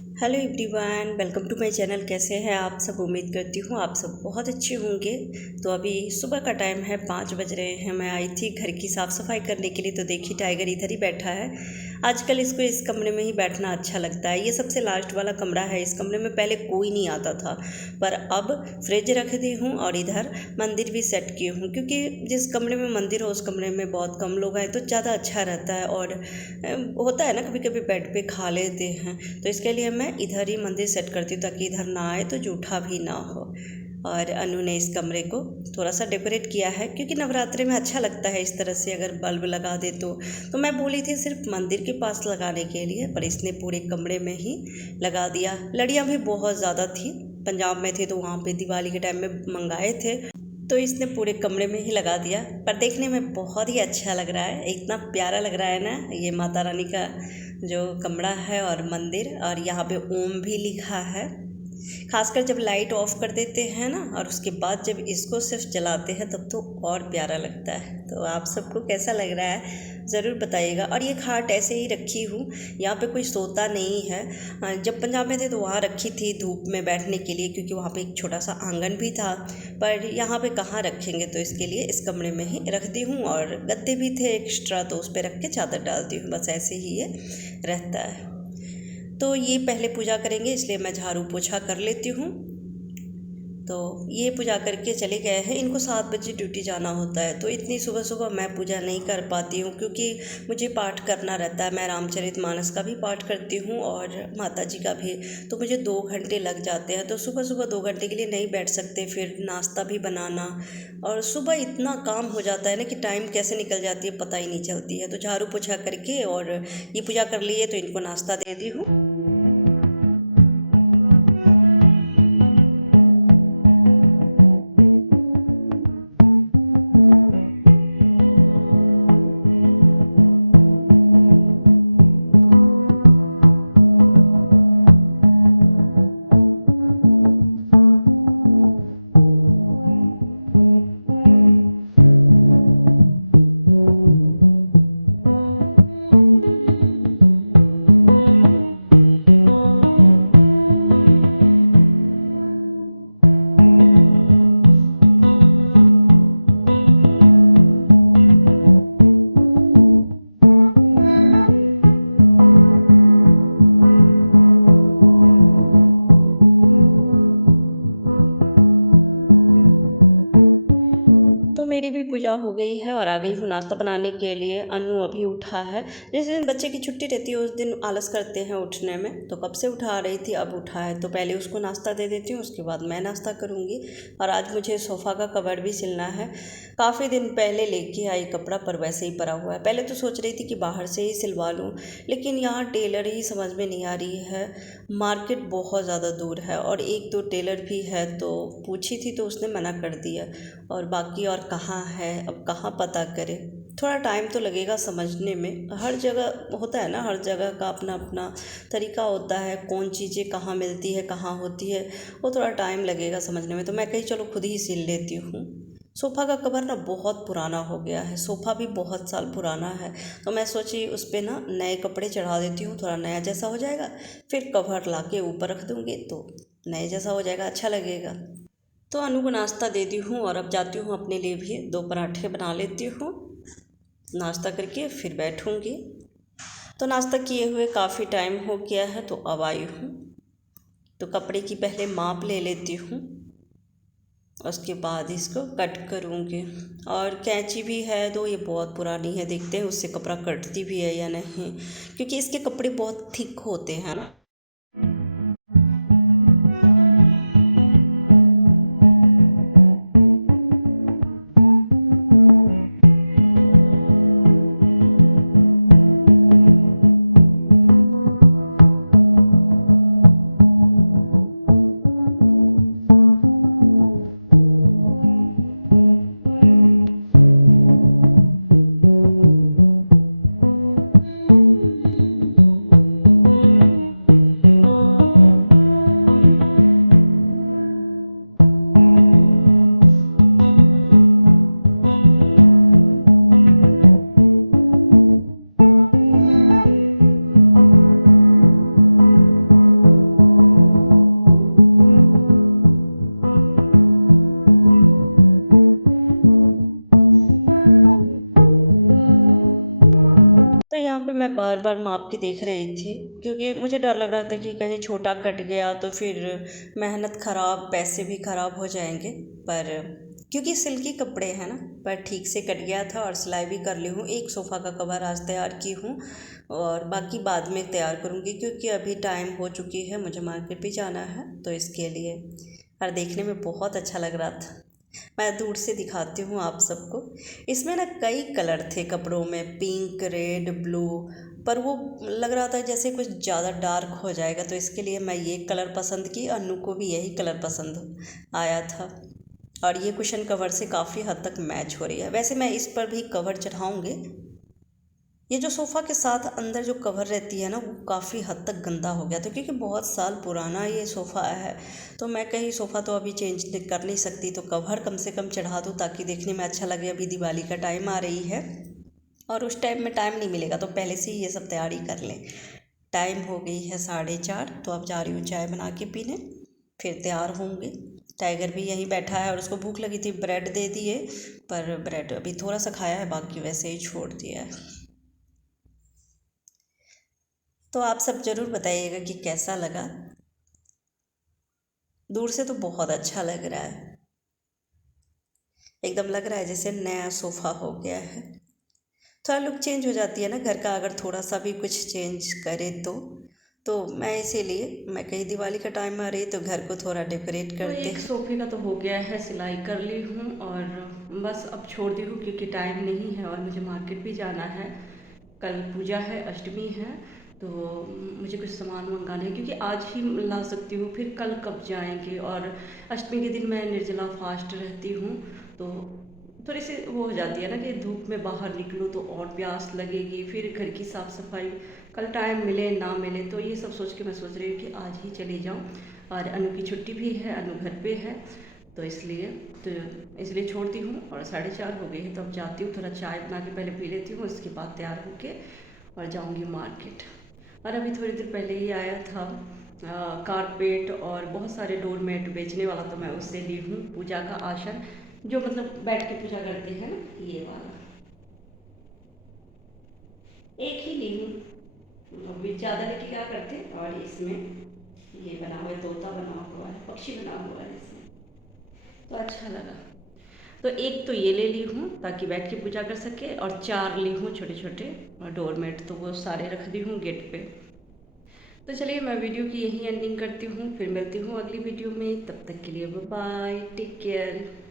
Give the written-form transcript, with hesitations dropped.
Hello everyone, welcome to my channel. कैसे हैं आप सब? उम्मीद करती हूँ आप सब बहुत अच्छे होंगे। तो अभी सुबह का टाइम है, 5 बज रहे हैं। मैं आई थी घर की साफ़ सफाई करने के लिए, तो देखी टाइगर इधर ही बैठा है। आजकल इसको इस कमरे में ही बैठना अच्छा लगता है। ये सबसे लास्ट वाला कमरा है। इस कमरे में पहले कोई नहीं आता था, पर अब फ्रिज रख दी हूँ और इधर मंदिर भी सेट की हूँ, क्योंकि जिस कमरे में मंदिर हो उस कमरे में बहुत कम लोग आए तो ज़्यादा अच्छा रहता है। और होता है ना, कभी कभी बेड पे खा लेते हैं, तो इसके लिए मैं इधर ही मंदिर सेट करती हूँ ताकि इधर ना आए तो जूठा भी ना हो। और अनु ने इस कमरे को थोड़ा सा डेकोरेट किया है, क्योंकि नवरात्रि में अच्छा लगता है इस तरह से अगर बल्ब लगा दे तो मैं बोली थी सिर्फ मंदिर के पास लगाने के लिए, पर इसने पूरे कमरे में ही लगा दिया। लड़ियाँ भी बहुत ज़्यादा थी, पंजाब में थे तो वहाँ पे दिवाली के टाइम में मंगाए थे, तो इसने पूरे कमरे में ही लगा दिया। पर देखने में बहुत ही अच्छा लग रहा है, इतना प्यारा लग रहा है ना। ये माता रानी का जो कमरा है और मंदिर, और यहाँ पे ओम भी लिखा है। खासकर जब लाइट ऑफ कर देते हैं ना, और उसके बाद जब इसको सिर्फ जलाते हैं तब तो और प्यारा लगता है। तो आप सबको कैसा लग रहा है ज़रूर बताइएगा। और ये खाट ऐसे ही रखी हूँ, यहाँ पे कोई सोता नहीं है। जब पंजाब में थे तो वहाँ रखी थी धूप में बैठने के लिए, क्योंकि वहाँ पे एक छोटा सा आंगन भी था। पर यहाँ पे कहाँ रखेंगे, तो इसके लिए इस कमरे में ही रख दी हूँ। और गद्दे भी थे एक्स्ट्रा, तो उस पर रख के चादर डालती हूँ। बस ऐसे ही ये रहता है। तो ये पहले पूजा करेंगे, इसलिए मैं झाड़ू पोछा कर लेती हूँ। तो ये पूजा करके चले गए हैं। इनको 7 बजे ड्यूटी जाना होता है, तो इतनी सुबह सुबह मैं पूजा नहीं कर पाती हूँ, क्योंकि मुझे पाठ करना रहता है। मैं रामचरितमानस का भी पाठ करती हूँ और माता जी का भी, तो मुझे 2 घंटे लग जाते हैं। तो सुबह सुबह 2 घंटे के लिए नहीं बैठ सकते, फिर नाश्ता भी बनाना, और सुबह इतना काम हो जाता है ना कि टाइम कैसे निकल जाती है पता ही नहीं चलती है। तो झाड़ू पोछा करके और ये पूजा कर लिए, तो इनको नाश्ता दे दी हूँ। तो मेरी भी पूजा हो गई है और आ गई हूँ नाश्ता बनाने के लिए। अनु अभी उठा है। जिस दिन बच्चे की छुट्टी रहती है उस दिन आलस करते हैं उठने में, तो कब से उठा रही थी, अब उठा है तो पहले उसको नाश्ता दे देती हूँ, उसके बाद मैं नाश्ता करूँगी। और आज मुझे सोफ़ा का कवर भी सिलना है। काफ़ी दिन पहले लेके आई कपड़ा, पर वैसे ही पड़ा हुआ है। पहले तो सोच रही थी कि बाहर से ही सिलवा लूँ, लेकिन यहाँ टेलर ही समझ में नहीं आ रही है। मार्केट बहुत ज़्यादा दूर है और एक दो टेलर भी है, तो पूछी थी तो उसने मना कर दिया। और बाकी और कहाँ है, अब कहाँ पता करें। थोड़ा टाइम तो लगेगा समझने में। हर जगह होता है ना, हर जगह का अपना अपना तरीका होता है, कौन चीज़ें कहाँ मिलती है कहाँ होती है, वो थोड़ा टाइम लगेगा समझने में। तो मैं कही चलो खुद ही सिल लेती हूँ। सोफ़ा का कवर ना बहुत पुराना हो गया है, सोफ़ा भी बहुत साल पुराना है, तो मैं सोची उस पर ना नए कपड़े चढ़ा देती हूँ, थोड़ा नया जैसा हो जाएगा। फिर कवर ला के ऊपर रख दूँगी तो नए जैसा हो जाएगा, अच्छा लगेगा। तो अनु को नाश्ता दे दी हूँ और अब जाती हूँ अपने लिए भी 2 पराठे बना लेती हूँ। नाश्ता करके फिर बैठूँगी। तो नाश्ता किए हुए काफ़ी टाइम हो गया है, तो अब आई हूँ। तो कपड़े की पहले माप ले लेती हूँ, उसके बाद इसको कट करूँगी। और कैंची भी है, तो ये बहुत पुरानी है, देखते हैं उससे कपड़ा कटती भी है या नहीं, क्योंकि इसके कपड़े बहुत थिक होते हैं ना। के देख रही थी, क्योंकि मुझे डर लग रहा था कि कहीं छोटा कट गया तो फिर मेहनत ख़राब, पैसे भी ख़राब हो जाएंगे। पर क्योंकि सिल्की कपड़े हैं ना, पर ठीक से कट गया था और सिलाई भी कर ली हूँ। एक सोफ़ा का कवर आज तैयार की हूँ और बाकी बाद में तैयार करूँगी, क्योंकि अभी टाइम हो चुकी है, मुझे मार्केट भी जाना है तो इसके लिए। और देखने में बहुत अच्छा लग रहा था। मैं दूर से दिखाती हूँ आप सबको। इसमें ना कई कलर थे कपड़ों में, पिंक, रेड, ब्लू, पर वो लग रहा था जैसे कुछ ज़्यादा डार्क हो जाएगा, तो इसके लिए मैं ये कलर पसंद की। अनु को भी यही कलर पसंद आया था और ये कुशन कवर से काफ़ी हद तक मैच हो रही है। वैसे मैं इस पर भी कवर चढ़ाऊँगी। ये जो सोफ़ा के साथ अंदर जो कवर रहती है ना, वो काफ़ी हद तक गंदा हो गया था, क्योंकि बहुत साल पुराना ये सोफ़ा है। तो मैं कहीं सोफ़ा तो अभी चेंज कर नहीं सकती, तो कवर कम से कम चढ़ा दूँ ताकि देखने में अच्छा लगे। अभी दिवाली का टाइम आ रही है और उस टाइम में टाइम नहीं मिलेगा, तो पहले से ही ये सब तैयारी कर लें। टाइम हो गई है 4:30, तो अब जा रही हूँ चाय बना के पीने, फिर तैयार होंगे। टाइगर भी यहीं बैठा है और उसको भूख लगी थी, ब्रेड दे दिए, पर ब्रेड अभी थोड़ा सा खाया है, बाकी वैसे ही छोड़ दिया है। तो आप सब ज़रूर बताइएगा कि कैसा लगा। दूर से तो बहुत अच्छा लग रहा है, एकदम लग रहा है जैसे नया सोफ़ा हो गया है। थोड़ा लुक चेंज हो जाती है ना घर का, अगर थोड़ा सा भी कुछ चेंज करे तो मैं इसीलिए, मैं कहीं दिवाली का टाइम आ रही तो घर को थोड़ा डेकोरेट करते हैं। एक सोफ़े का तो हो गया है, सिलाई कर ली हूँ और बस अब छोड़ दी हूँ, क्योंकि टाइम नहीं है और मुझे मार्केट भी जाना है। कल पूजा है, अष्टमी है, तो मुझे कुछ सामान मंगाना है, क्योंकि आज ही ला सकती हूँ, फिर कल कब जाएंगे। और अष्टमी के दिन मैं निर्जला फास्ट रहती हूँ, तो थोड़ी सी वो हो जाती है ना कि धूप में बाहर निकलूँ तो और प्यास लगेगी, फिर घर की साफ़ सफाई, कल टाइम मिले ना मिले, तो ये सब सोच के मैं सोच रही हूँ कि आज ही चली जाऊँ। और अनु की छुट्टी भी है, अनु घर पे है, तो इसलिए छोड़ती हूँ। और 4:30 हो गई है, तो अब जाती हूँ, थोड़ा चाय बना के पहले पी लेती हूँ, उसके बाद तैयार होके और जाऊँगी मार्केट। और अभी थोड़ी देर पहले ही आया था कारपेट और बहुत सारे डोरमेट बेचने वाला, तो मैं उससे ली हूँ पूजा का आसन, जो मतलब बैठ के पूजा करते हैं ना, ये वाला एक ही ली हूँ। अभी ज़्यादा लेके क्या करते, और इसमें ये बना हुआ है, तोता बना हुआ है, पक्षी बना हुआ है इसमें, तो अच्छा लगा। तो एक तो ये ले ली हूँ ताकि बैठ के पूजा कर सके, और 4 ली हूँ छोटे छोटे डोरमेट, तो वो सारे रख दी हूँ गेट पे। तो चलिए मैं वीडियो की यही एंडिंग करती हूँ, फिर मिलती हूँ अगली वीडियो में। तब तक के लिए बाय, टेक केयर।